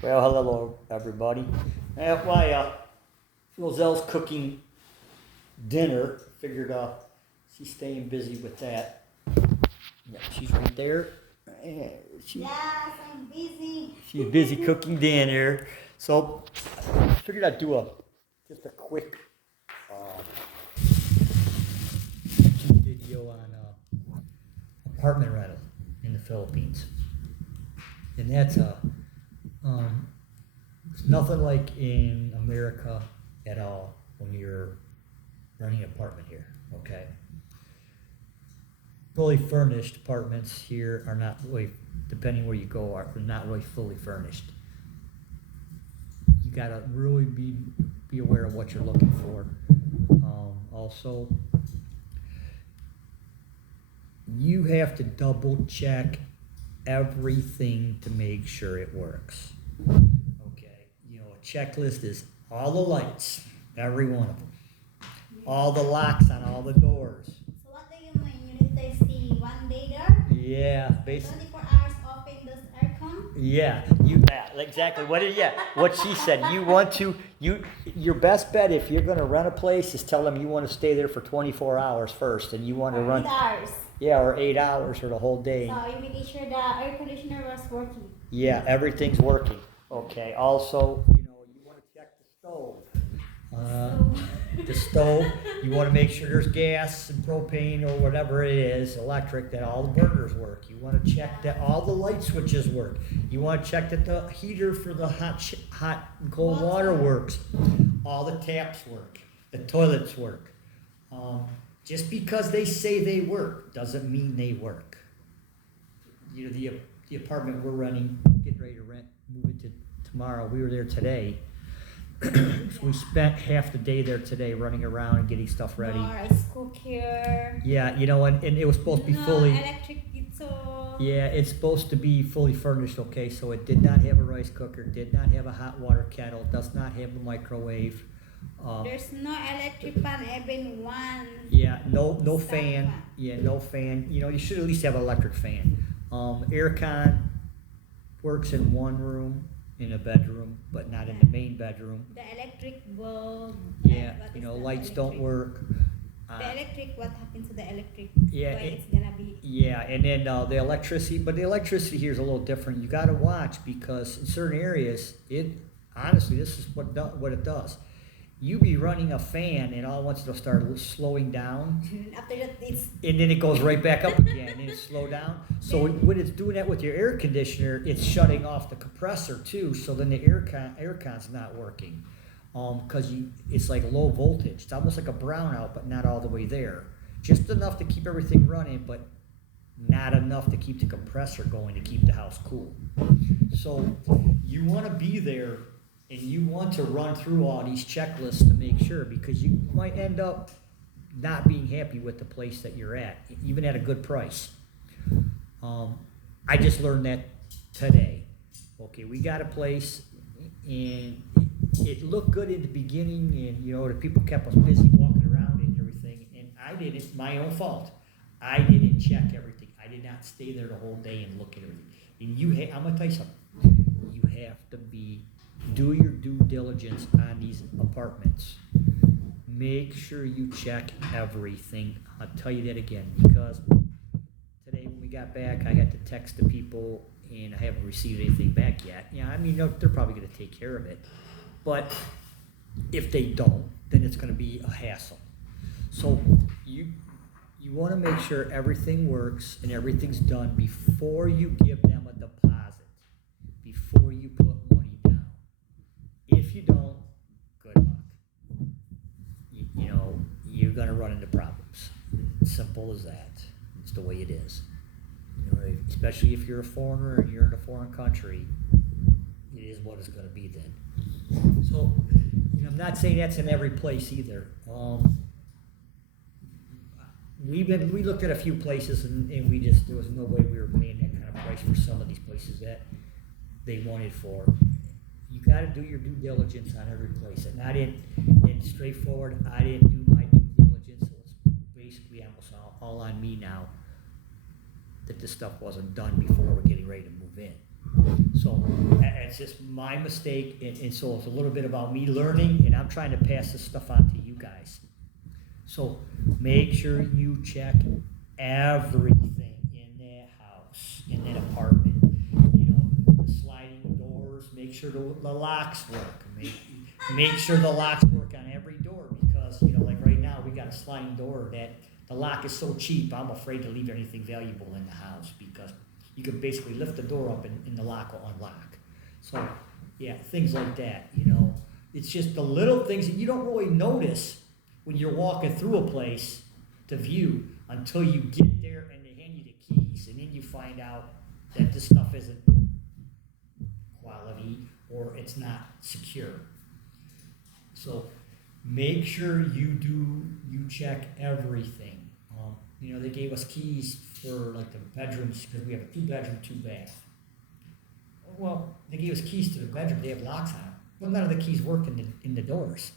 Well, hello everybody. While Roselle's cooking dinner, figured she's staying busy with that. Yeah, she's right there. Yeah, Yes, I'm busy. she's busy cooking dinner. So I figured I'd do just a quick video on apartment rental in the Philippines, and that's it's nothing like in America at all when you're renting an apartment here, okay? Fully furnished apartments here are not really, depending where you go, are not really fully furnished. You gotta really be aware of what you're looking for. Also, you have to double check everything to make sure it works. Okay, a checklist is all the lights, every one of them, all the locks on all the doors. So what do you mean? You need to stay one day there? Yeah, basically. 24 hours open this aircon? Yeah, exactly. What she said. Your best bet if you're gonna rent a place is tell them you want to stay there for 24 hours first, and you want to run. 8 hours. Yeah, or 8 hours or the whole day. So you making sure the air conditioner was working. Yeah, everything's working. Okay. Also, you want to check the stove. The stove. You want to make sure there's gas and propane or whatever it is, electric, that all the burners work. You want to check that all the light switches work. You want to check that the heater for the hot and cold water works. All the taps work. The toilets work. Just because they say they work doesn't mean they work. The apartment we're renting, getting ready to move into tomorrow. We were there today. So we spent half the day there today running around and getting stuff ready. No rice cooker. Yeah, and it was supposed to be fully. Electric stove. Yeah, it's supposed to be fully furnished. Okay, so it did not have a rice cooker, did not have a hot water kettle, does not have a microwave. There's no electric fan, even one. Yeah, no fan. Yeah, no fan. You should at least have an electric fan. Aircon works in one room, in a bedroom, but not in the main bedroom. The electric bulb. Yeah, lights don't work. The electric, what happens to the electric? Yeah, it's gonna be. Yeah, and then the electricity, but the electricity here is a little different. You got to watch because in certain areas, honestly, this is what it does. You be running a fan, and all at once it'll start slowing down. After that, and then it goes right back up again, and it slow down. So when it's doing that with your air conditioner, it's shutting off the compressor too. So then the aircon's not working, because it's like low voltage. It's almost like a brownout, but not all the way there. Just enough to keep everything running, but not enough to keep the compressor going to keep the house cool. So you want to be there. And you want to run through all these checklists to make sure, because you might end up not being happy with the place that you're at, even at a good price. I just learned that today. Okay, we got a place, and it looked good in the beginning, and the people kept us busy walking around and everything. And I didn't, my own fault. I didn't check everything. I did not stay there the whole day and look at everything. And I'm gonna tell you something. You have to do your due diligence on these apartments. Make sure you check everything. I'll tell you that again, because today when we got back, I had to text the people, and I haven't received anything back yet. They're probably going to take care of it. But if they don't, then it's going to be a hassle. So you want to make sure everything works and everything's done before you give them a deposit, before you put money down. If you don't, good luck. You're going to run into problems. Simple as that. It's the way it is. Especially if you're a foreigner and you're in a foreign country, it is what it's going to be then. So, I'm not saying that's in every place either. We looked at a few places, and there was no way we were paying that kind of price for some of these places that they wanted for. You got to do your due diligence on every place, and I didn't. It's straightforward. I didn't do my due diligence, so it's basically almost all on me now that this stuff wasn't done before we're getting ready to move in. So it's just my mistake, and so it's a little bit about me learning, and I'm trying to pass this stuff on to you guys. So make sure you check everything in that house, in that apartment. You know, the sliding doors, make sure the locks work. Make sure the locks work on every door, because, you know, like right now, we got a sliding door that the lock is so cheap, I'm afraid to leave anything valuable in the house, because you can basically lift the door up and the lock will unlock. So, yeah, things like that, you know. It's just the little things that you don't really notice when you're walking through a place to view until you get there and they hand you the keys, and then you find out that this stuff isn't quality or it's not secure. So make sure you check everything. You know, they gave us keys for like the bedrooms, because we have a 2-bedroom, 2-bath. Well, they gave us keys to the bedroom, they have locks on them. Well, none of the keys work in the doors.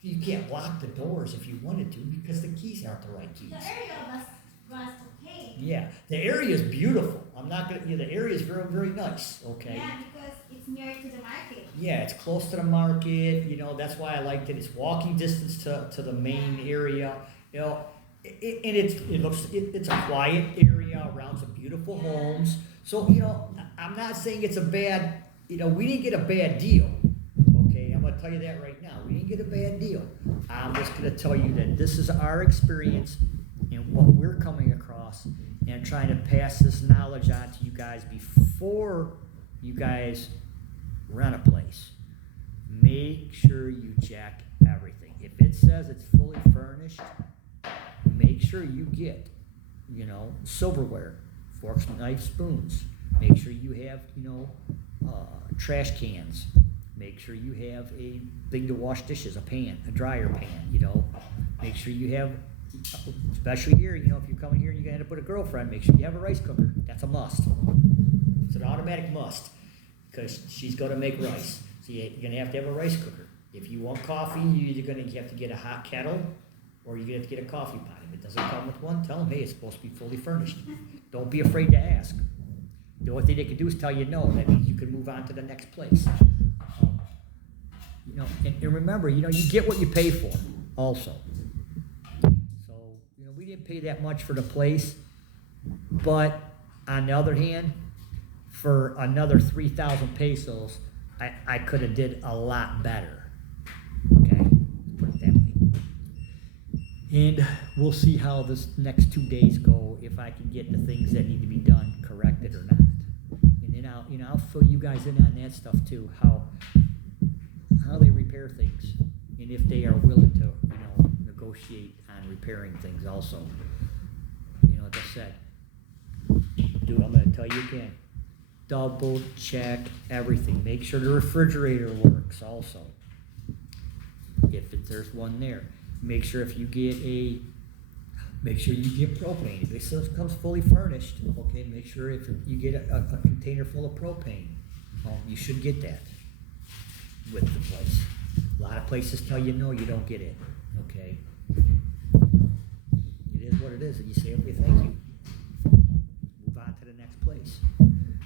You can't lock the doors if you wanted to, because the keys aren't the right keys. The area was okay. Yeah, the area is beautiful. I'm not gonna, the area is very, very nice, okay? Yeah, because it's near to the market. Yeah, it's close to the market, you know, that's why I liked it. It's walking distance to the main area, you know, and it's a quiet area around some beautiful homes. So, you know, I'm not saying it's a bad, you know, we didn't get a bad deal, okay? I'm gonna tell you that right now. We didn't get a bad deal. I'm just gonna tell you that this is our experience and what we're coming across, and trying to pass this knowledge on to you guys before you guys rent a place. Make sure you check everything. If it says it's fully furnished, make sure you get, you know, silverware, forks, knives, spoons. Make sure you have, you know, trash cans. Make sure you have a thing to wash dishes, a pan, a dryer pan, you know. Make sure you have, especially here, you know, if you're coming here and you're gonna end up with a girlfriend, make sure you have a rice cooker. That's a must. It's an automatic must, because she's gonna make rice. So you're gonna have to have a rice cooker. If you want coffee, you're either gonna have to get a hot kettle, or you're gonna have to get a coffee pot. If it doesn't come with one, tell them, hey, it's supposed to be fully furnished. Don't be afraid to ask. The only thing they can do is tell you no. That means you can move on to the next place. You know, and remember, you know, you get what you pay for also. So, you know, we didn't pay that much for the place, but on the other hand, for another 3,000 pesos, I could have did a lot better. Okay, put it that way. And we'll see how this next 2 days go, if I can get the things that need to be done corrected or not. And then I'll fill you guys in on that stuff too, how they repair things, and if they are willing to, you know, negotiate on repairing things also. You know, like I said, I'm going to tell you again, double check everything. Make sure the refrigerator works also, if there's one there. Make sure you get propane. If it comes fully furnished, okay, make sure if you get a container full of propane, you should get that with the place. A lot of places tell you no, you don't get it, okay? It is what it is, and you say, okay, thank you. Move on to the next place.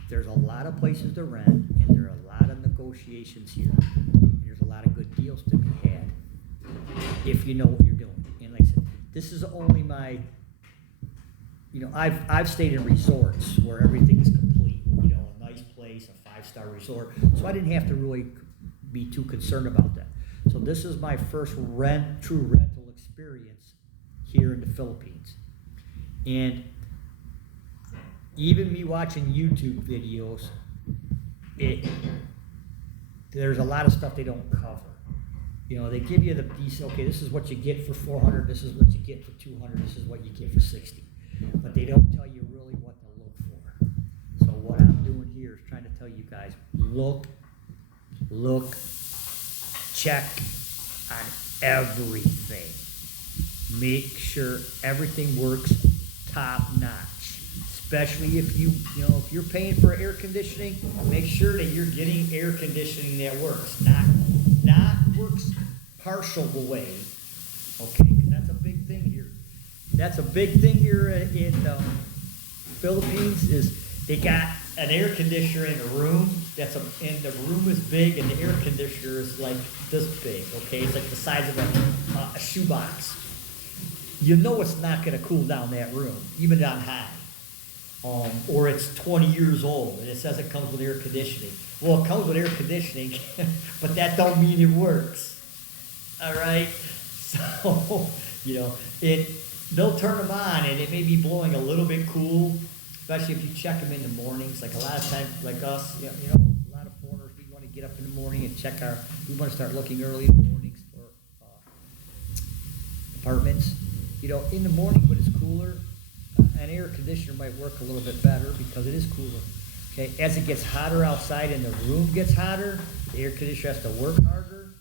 There's a lot of places to rent, and there are a lot of negotiations here. There's a lot of good deals to be had if you know what you're doing. And like I said, this is only my, you know, I've stayed in resorts where everything is complete. You know, a nice place, a 5-star resort. So I didn't have to really be too concerned about that. So this is my first true rental experience here in the Philippines. And even me watching YouTube videos, there's a lot of stuff they don't cover. You know, they give you okay, this is what you get for 400, this is what you get for 200, this is what you get for 60. But they don't tell you really what to look for. So what I'm doing here is trying to tell you guys, look, check on everything. Make sure everything works top notch. Especially if if you're paying for air conditioning, make sure that you're getting air conditioning that works, not works partial way. Okay, 'cause that's a big thing here. That's a big thing here in the Philippines, is they got an air conditioner in a room and the room is big and the air conditioner is like this big, okay? It's like the size of a shoebox. You know it's not gonna cool down that room, even on high. Or it's 20 years old and it says it comes with air conditioning. Well, it comes with air conditioning, but that don't mean it works. All right? So, they'll turn them on and it may be blowing a little bit cool, especially if you check them in the mornings. Like a lot of times, like us, a lot of foreigners, we want to get up in the morning and we want to start looking early in the mornings for apartments. In the morning when it's cooler, an air conditioner might work a little bit better because it is cooler. Okay, as it gets hotter outside and the room gets hotter, the air conditioner has to work harder,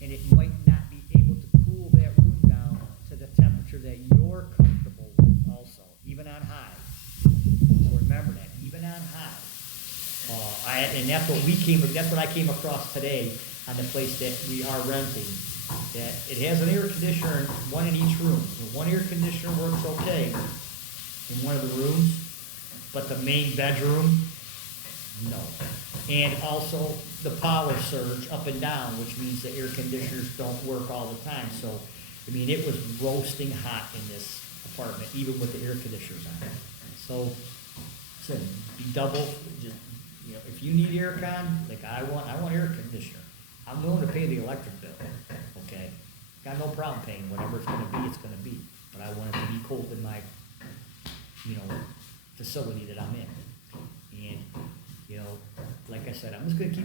and it might not be able to cool that room down to the temperature that you're comfortable with also, even on high. So remember that, even on high. And that's what I came across today on the place that we are renting. That it has an air conditioner, one in each room. And one air conditioner works okay in one of the rooms, but the main bedroom, no. And also the power surge up and down, which means the air conditioners don't work all the time. So, it was roasting hot in this apartment, even with the air conditioners on. So be double. Just if you need air con, like I want air conditioner. I'm willing to pay the electric bill. Okay, got no problem paying whatever it's going to be. It's going to be, but I want it to be cold in my facility that I'm in. And like I said, I'm just going to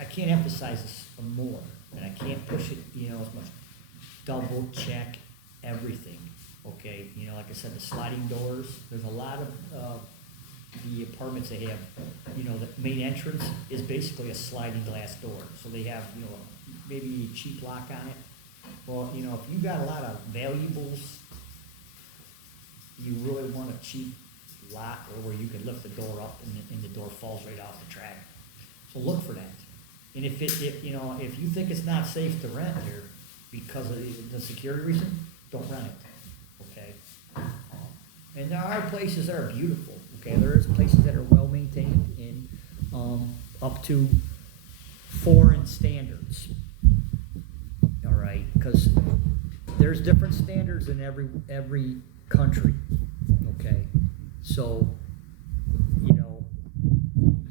I can't emphasize this more, and I can't push it as much. Double check everything. Okay, like I said, the sliding doors. There's a lot of the apartments they have. The main entrance is basically a sliding glass door. So they have maybe a cheap lock on it. Well, if you got a lot of valuables, you really want a cheap lock or where you can lift the door up and the door falls right off the track. So look for that. And if if you think it's not safe to rent here because of the security reason, don't rent it. Okay. And there are places that are beautiful. Okay, there's places that are well maintained and up to foreign standards. All right, because there's different standards in every country. Okay, so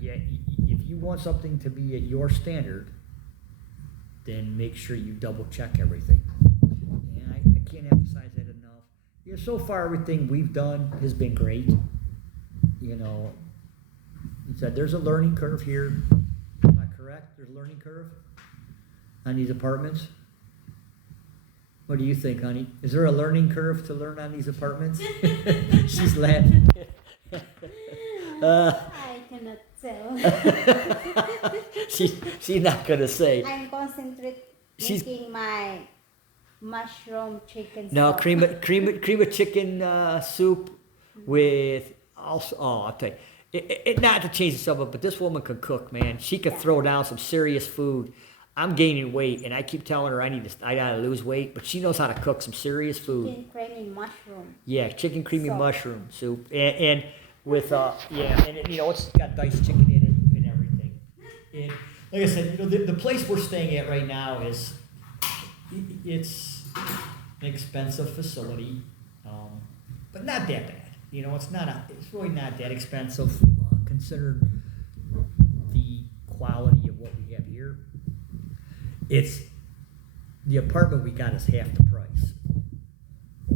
if you want something to be at your standard, then make sure you double check everything. And I can't emphasize that enough. So far everything we've done has been great. He said there's a learning curve here. Am I correct? There's a learning curve on these apartments. What do you think, honey? Is there a learning curve to learn on these apartments? She's laughing. I cannot tell. She's not gonna say. I'm concentrating making my mushroom chicken No, soup. cream of chicken soup with also. Oh, I'll tell you. Not to change the subject, but this woman can cook, man. She could throw down some serious food. I'm gaining weight, and I keep telling her I gotta lose weight, but she knows how to cook some serious food. Chicken creamy mushroom. Yeah, chicken creamy So- mushroom soup, and with and it's got diced chicken in it and everything. And like I said, the place we're staying at right now it's an expensive facility, but not that bad. It's really not that expensive considered the quality of what we have here. It's the apartment we got is half the price.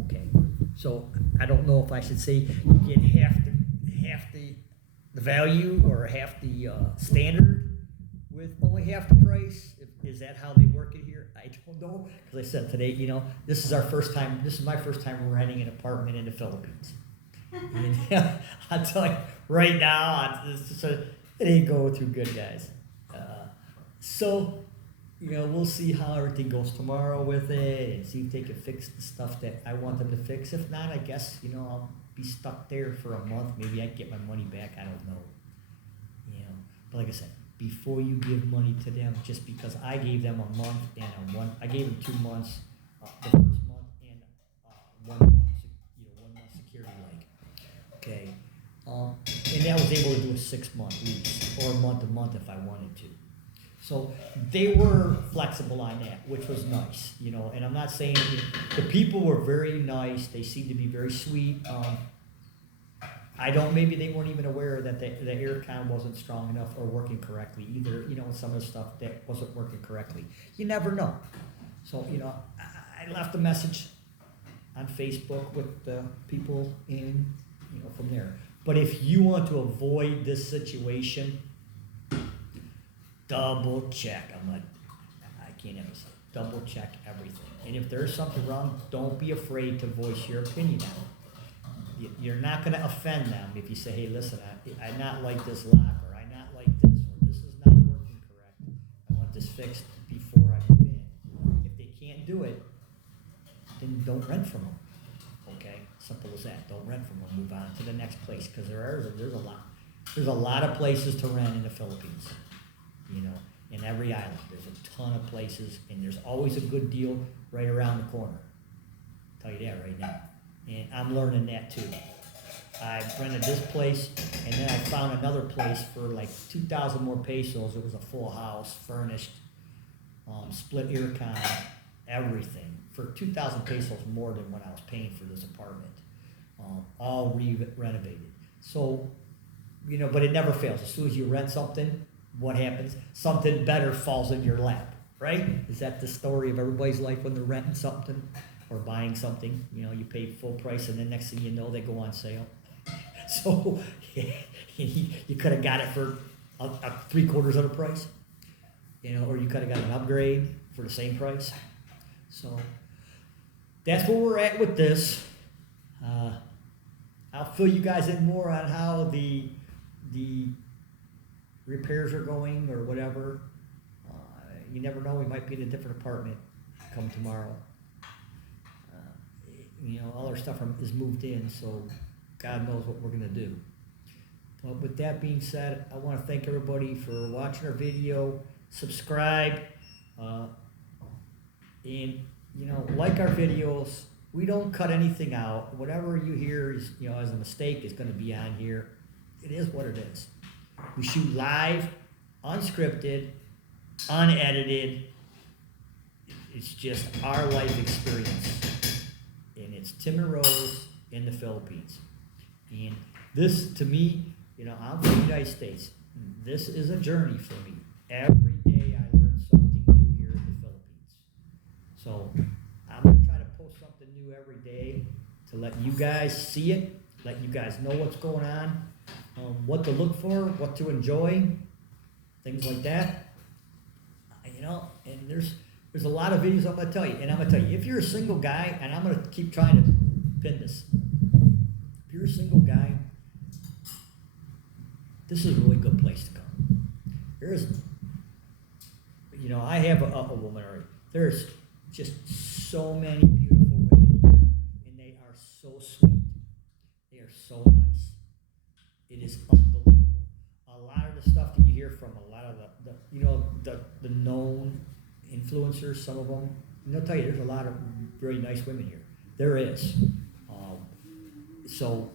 Okay, so I don't know if I should say you get half the value or half the standard with only half the price. Is that how they work it here? I don't know, because I said today, this is my first time renting an apartment in the Philippines. And I'll tell you right now, it ain't going too good, guys. So we'll see how everything goes tomorrow with it and see if they can fix the stuff that I want them to fix. If not, I guess, I'll be stuck there for a month. Maybe I get my money back. I don't know. But like I said, before you give money to them, just because I gave them a month and I gave them 2 months, the first month and 1 month, 1 month security like. Okay. And and I was able to do a 6-month lease or month to month if I wanted to. So they were flexible on that, which was nice, you know. And I'm not saying the people were very nice. They seemed to be very sweet. Maybe they weren't even aware that the air con wasn't strong enough or working correctly either. You know, some of the stuff that wasn't working correctly. You never know. So, you know, I left a message on Facebook with the people in, you know, from there. But if you want to avoid this situation, double check. I can't emphasize. Double check everything. And if there's something wrong, don't be afraid to voice your opinion on it. You're not going to offend them if you say, hey, listen, I not like this lock, or I not like this, or this is not working correct. I want this fixed before I move in. If they can't do it, then don't rent from them. Okay? Simple as that. Don't rent from them. Move on to the next place, because there's a lot of places to rent in the Philippines. You know, in every island, there's a ton of places, and there's always a good deal right around the corner. I'll tell you that right now. And I'm learning that too. I rented this place, and then I found another place for like 2,000 more pesos. It was a full house, furnished, split air con, everything, for 2,000 pesos more than what I was paying for this apartment. All renovated. So, you know, but it never fails. As soon as you rent something, what happens? Something better falls in your lap, right? Is that the story of everybody's life when they're renting something or buying something? You know, you pay full price, and then next thing you know, they go on sale. So you could have got it for a 3/4 of the price, you know, or you could have got an upgrade for the same price. So that's where we're at with this. I'll fill you guys in more on how the repairs are going or whatever. You never know, we might be in a different apartment come tomorrow. You know, all our stuff is moved in, so God knows what we're going to do. But with that being said, I want to thank everybody for watching our video. Subscribe. And, you know, like our videos. We don't cut anything out. Whatever you hear is, you know, as a mistake is going to be on here. It is what it is. We shoot live, unscripted, unedited. It's just our life experience. And it's Tim and Rose in the Philippines. And this, to me, you know, I'm from the United States. This is a journey for me. Every day I learn something new here in the Philippines. So I'm going to try to post something new every day to let you guys see it, let you guys know what's going on. What to look for, what to enjoy, things like that. You know, and there's a lot of videos I'm going to tell you. And I'm going to tell you, if you're a single guy, and I'm going to keep trying to pin this. If you're a single guy, this is a really good place to come. There's, you know, I have a woman already. There's just so many beautiful women here, and they are so sweet. They are so nice. It is unbelievable. A lot of the stuff that you hear from a lot of the known influencers, some of them, and they'll tell you there's a lot of very nice women here. There is. So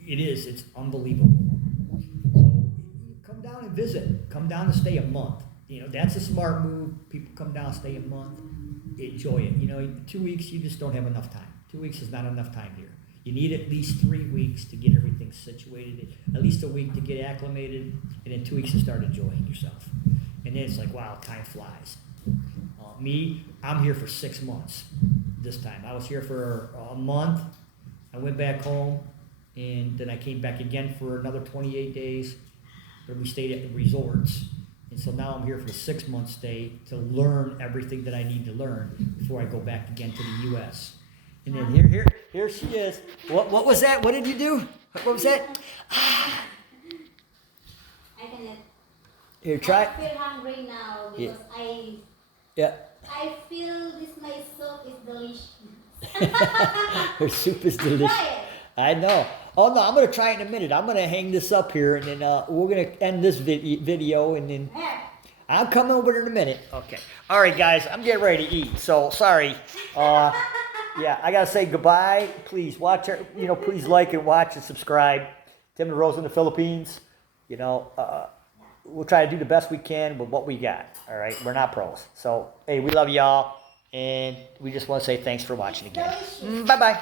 it is. It's unbelievable. So come down and visit. Come down and stay a month. You know, that's a smart move. People come down, stay a month, enjoy it. You know, 2 weeks, you just don't have enough time. 2 weeks is not enough time here. You need at least 3 weeks to get everything situated, at least a week to get acclimated, and then 2 weeks to start enjoying yourself. And then it's like, wow, time flies. Me, I'm here for 6 months this time. I was here for a month. I went back home, and then I came back again for another 28 days, where we stayed at the resorts. And so now I'm here for a 6-month stay to learn everything that I need to learn before I go back again to the U.S. And then here she is. What was that? What did you do? What was that? I cannot. Here, try. I feel hungry now because Yeah. I feel this my soup is delicious. Her soup is delicious. Try it. I know. Oh no, I'm gonna try it in a minute. I'm gonna hang this up here, and then we're gonna end this video, and then I'm coming over in a minute. Okay. All right, guys. I'm getting ready to eat. So sorry. Yeah, I gotta say goodbye. Please watch our, please like and watch and subscribe. Tim and Rose in the Philippines. We'll try to do the best we can with what we got. All right, we're not pros. So, hey, we love y'all, and we just want to say thanks for watching again. Bye bye.